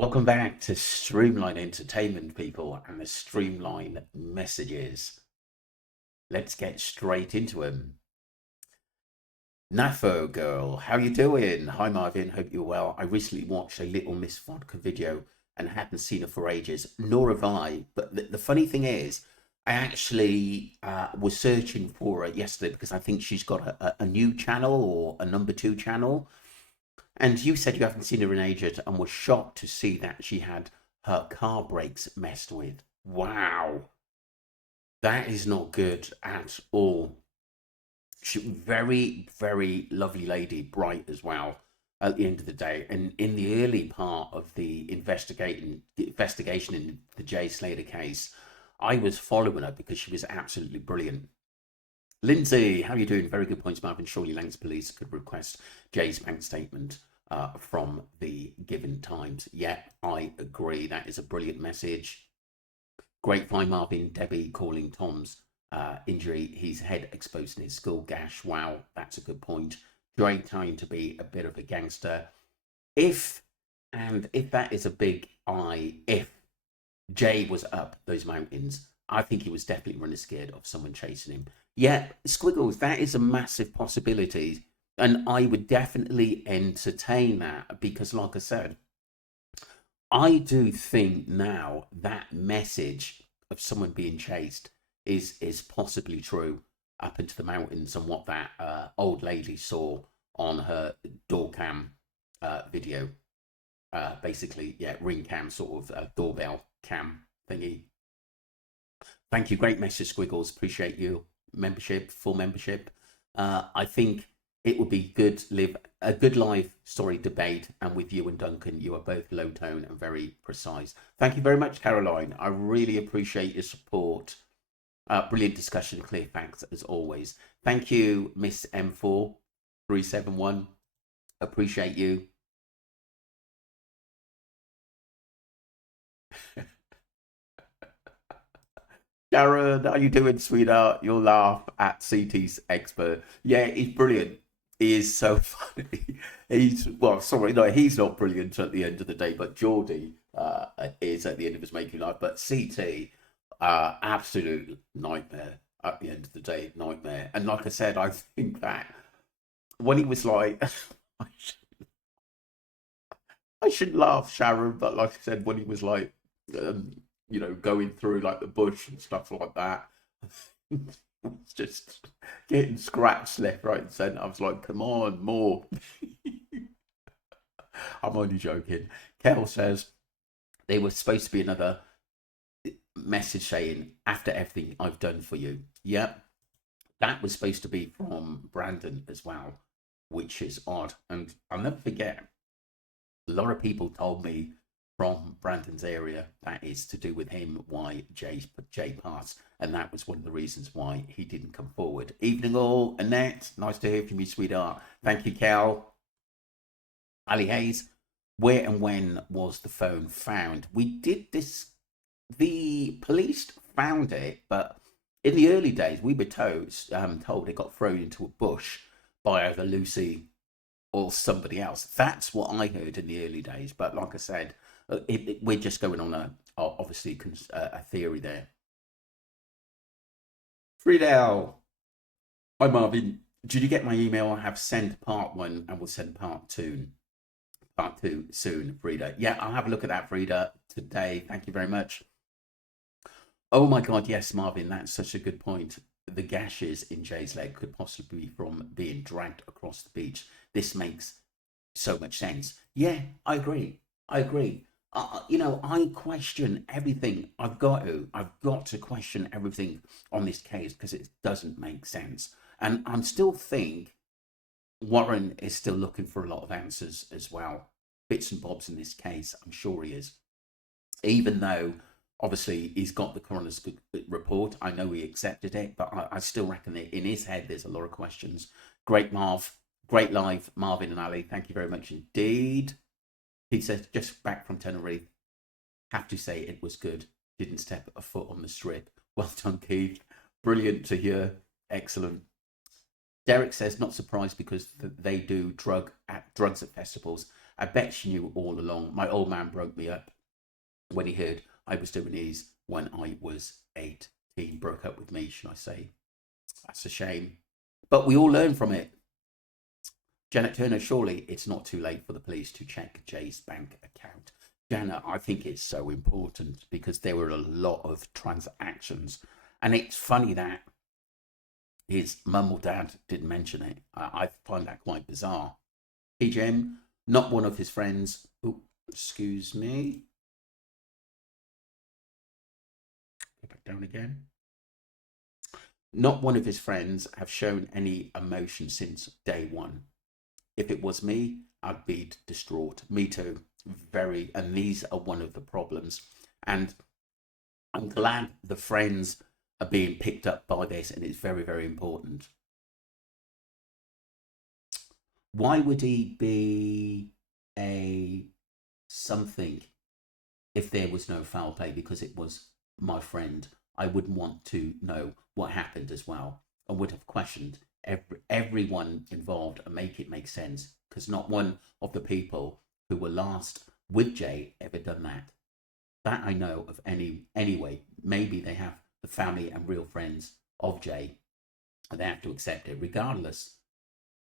Welcome back to Streamline Entertainment, people, and the Streamline messages. Let's get straight into them. Nafo girl, how you doing? Hi Marvin, hope you're well. I recently watched a Little Miss Vodka video and hadn't seen her for ages, nor have I. But the funny thing is, I actually was searching for her yesterday because I think she's got a new channel or a number 2 channel. And you said you haven't seen her in ages and was shocked to see that she had her car brakes messed with. Wow, that is not good at all. She very, very lovely lady, bright as well at the end of the day. And in the early part of the investigation in the Jay Slater case, I was following her because she was absolutely brilliant. Lindsay, how are you doing? Very good points, Marvin. Surely Langs Police could request Jay's bank statement from the given times. Yeah, I agree. That is a brilliant message. Great find, Marvin. Debbie calling Tom's injury, his head exposed in his skull gash. Wow, that's a good point. Dre trying to be a bit of a gangster. If that is a big if Jay was up those mountains, I think he was definitely running scared of someone chasing him. Yeah, Squiggles, that is a massive possibility. And I would definitely entertain that because, like I said, I do think now that message of someone being chased is possibly true up into the mountains and what that old lady saw on her door cam video. Basically, yeah, ring cam sort of doorbell cam thingy. Thank you. Great message, Squiggles. Appreciate you. Membership, full membership. I think it would be good live a good live story debate, and with you and Duncan, you are both low tone and very precise. Thank you very much, Caroline. I really appreciate your support. Brilliant discussion, clear facts as always. Thank you, Miss M4371. Appreciate you. Sharon, how you doing, sweetheart? You'll laugh at CT's expert. Yeah, he's brilliant. He is so funny. He's well, sorry, no, he's not brilliant at the end of the day, but Geordie is at the end of his making life. But CT, absolute nightmare at the end of the day, nightmare. And like I said, I think that when he was like, I shouldn't laugh, Sharon, but like I said, when he was like, going through like the bush and stuff like that, it's just getting scratched left, right, and centre. I was like, come on, more. I'm only joking. Kel says there was supposed to be another message saying, after everything I've done for you. Yep. That was supposed to be from Brandon as well, which is odd. And I'll never forget, a lot of people told me from Brandon's area that is to do with him why Jay passed, and that was one of the reasons why he didn't come forward. Evening all, Annette, nice to hear from you, sweetheart. Thank you, Cal. Ali Hayes, where and when was the phone found? We did this. The police found it, but in the early days, we were told it got thrown into a bush by either Lucy or somebody else. That's what I heard in the early days. But like I said, we're just going on obviously a theory there. Friedel, hi Marvin. Did you get my email? I have sent part 1 and will send part 2. Part 2 soon, Frida. Yeah, I'll have a look at that, Frida, today. Thank you very much. Oh my God, yes, Marvin, that's such a good point. The gashes in Jay's leg could possibly be from being dragged across the beach. This makes so much sense. Yeah, I agree. I agree. I question everything. I've got to question everything on this case because it doesn't make sense. And I'm still think Warren is still looking for a lot of answers as well. Bits and bobs in this case, I'm sure he is. Even though obviously he's got the coroner's report, I know he accepted it, but I still reckon that in his head there's a lot of questions. Great Marv, great live, Marvin and Ali. Thank you very much indeed. He says, just back from Tenerife. Have to say it was good. Didn't step a foot on the strip. Well done, Keith. Brilliant to hear. Excellent. Derek says, not surprised because they do drugs at festivals I bet she knew all along. My old man broke me up when he heard I was doing these when I was 18. Broke up with me, should I say. That's a shame. But we all learn from it. Janet Turner, surely it's not too late for the police to check Jay's bank account. Janet, I think it's so important because there were a lot of transactions. And it's funny that his mum or dad didn't mention it. I find that quite bizarre. PJM, not one of his friends. Oh, excuse me. Go back down again. Not one of his friends have shown any emotion since day one. If it was me, I'd be distraught. Me too. Very, and these are one of the problems. And I'm glad the friends are being picked up by this, and it's very, very important. Why would he be a something if there was no foul play? Because it was my friend. I would want to know what happened as well. I would have questioned everyone involved and make it make sense, because not one of the people who were last with Jay ever done that. That I know of anyway. Maybe they have the family and real friends of Jay, and they have to accept it, regardless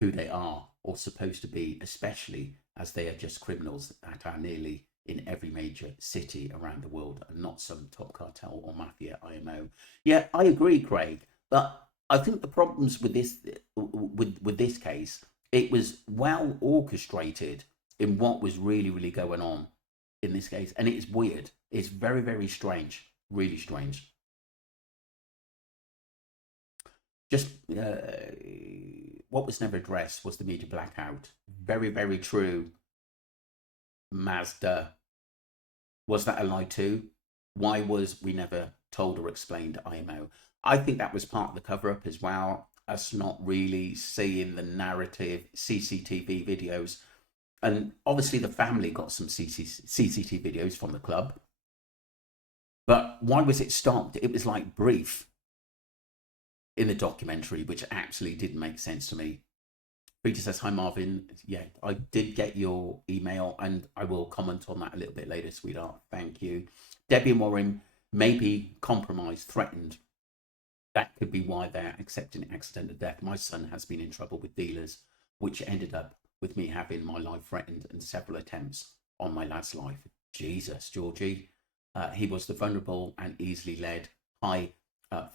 who they are or supposed to be, especially as they are just criminals that are nearly in every major city around the world and not some top cartel or mafia IMO. Yeah, I agree, Craig, but I think the problems with this case, it was well orchestrated in what was really going on in this case, and it's weird. It's very strange, really strange. Just what was never addressed was the media blackout. Very true. Mazda, was that a lie too? Why was we never told or explained IMO? I think that was part of the cover up as well. Us not really seeing the narrative, CCTV videos. And obviously the family got some CCTV videos from the club. But why was it stopped? It was like brief in the documentary, which absolutely didn't make sense to me. Peter says, hi, Marvin. Yeah, I did get your email and I will comment on that a little bit later, sweetheart. Thank you. Debbie and Warren may be compromised, threatened. That could be why they're accepting accidental death. My son has been in trouble with dealers, which ended up with me having my life threatened and several attempts on my lad's life. Jesus, Georgie. He was the vulnerable and easily led, high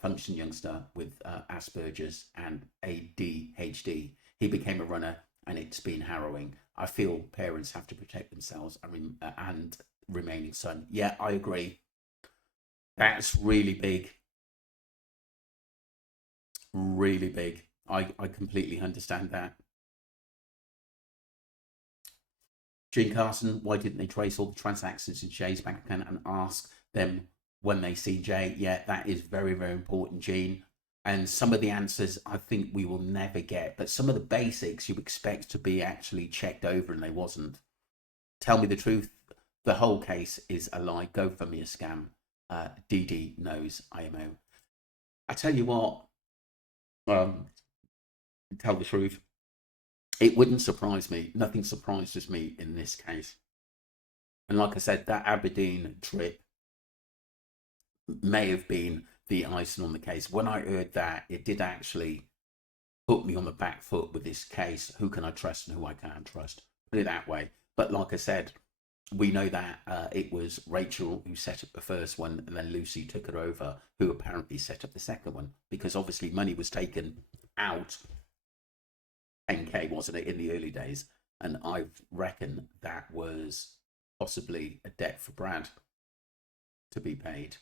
function youngster with Asperger's and ADHD. He became a runner, and it's been harrowing. I feel parents have to protect themselves and remaining son. Yeah, I agree. That's really big. Really big. I completely understand that. Gene Carson, why didn't they trace all the transactions in Jay's bank account and ask them when they see Jay? Yeah, that is very important, Gene. And some of the answers I think we will never get, but some of the basics you expect to be actually checked over, and they wasn't. Tell me the truth. The whole case is a lie. Go for me a scam. DD knows IMO. I tell you what, tell the truth. It wouldn't surprise me. Nothing surprises me in this case. And like I said, that Aberdeen trip may have been the icing on the case. When I heard that, it did actually put me on the back foot with this case. Who can I trust and who I can't trust? Put it that way. But like I said, we know that it was Rachel who set up the first one, and then Lucy took her over, who apparently set up the second one, because obviously money was taken out. 10K, wasn't it, in the early days? And I reckon that was possibly a debt for Brad to be paid.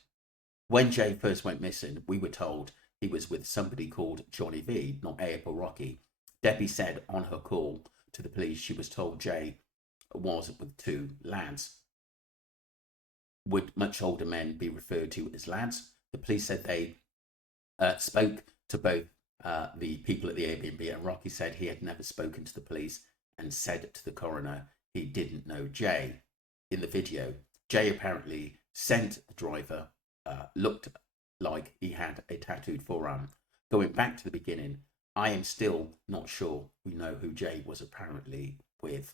When Jay first went missing, we were told he was with somebody called Johnny V, not Abe or Rocky. Debbie said on her call to the police she was told Jay was with two lads. Would much older men be referred to as lads? The police said they spoke to both the people at the Airbnb, and Rocky said he had never spoken to the police and said to the coroner he didn't know Jay. In the video, Jay apparently sent the driver, looked like he had a tattooed forearm. Going back to the beginning, I am still not sure we know who Jay was apparently with.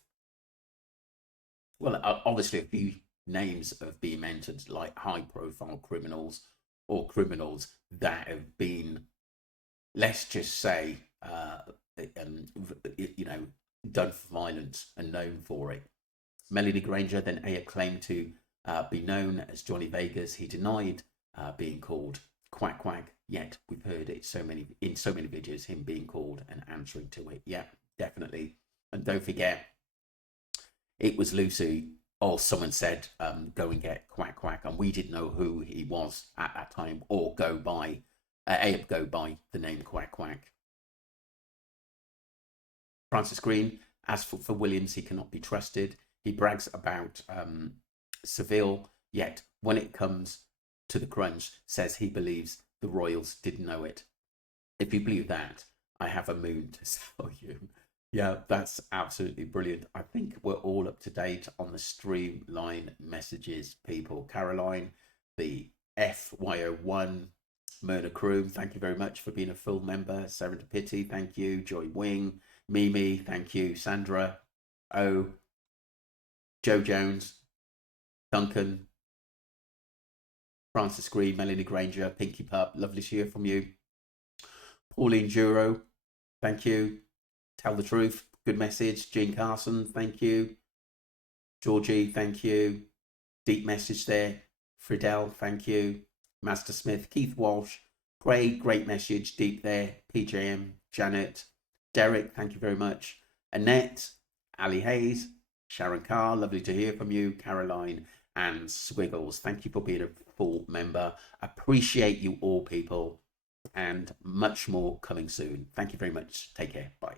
Well, obviously a few names have been entered, like high-profile criminals or criminals that have been, let's just say, um, you know, done for violence and known for it. Melanie Granger, then Aya claimed to be known as Johnny Vegas. He denied being called Quack Quack, yet we've heard it in so many videos, him being called and answering to it. Yeah, definitely. And don't forget, it was Lucy, or someone said, go and get Quack Quack, and we didn't know who he was at that time, or go by the name Quack Quack. Francis Green, as for Williams, he cannot be trusted. He brags about Seville, yet when it comes to the crunch, says he believes the Royals didn't know it. If you believe that, I have a moon to sell you. Yeah, that's absolutely brilliant. I think we're all up to date on the streamline messages, people. Caroline, the FY01, Myrna Crew, thank you very much for being a full member. Serendipity, thank you. Joy Wing, Mimi, thank you. Sandra, O, Joe Jones, Duncan, Francis Green, Melanie Granger, Pinky Pup, lovely to hear from you. Pauline Juro, thank you. Tell the Truth, good message. Jean Carson, thank you. Georgie, thank you. Deep message there. Friedel, thank you. Master Smith, Keith Walsh, great message, deep there. PJM, Janet, Derek, thank you very much. Annette, Ali Hayes, Sharon Carr, lovely to hear from you. Caroline and Swiggles, thank you for being a full member. Appreciate you all, people, and much more coming soon. Thank you very much. Take care. Bye.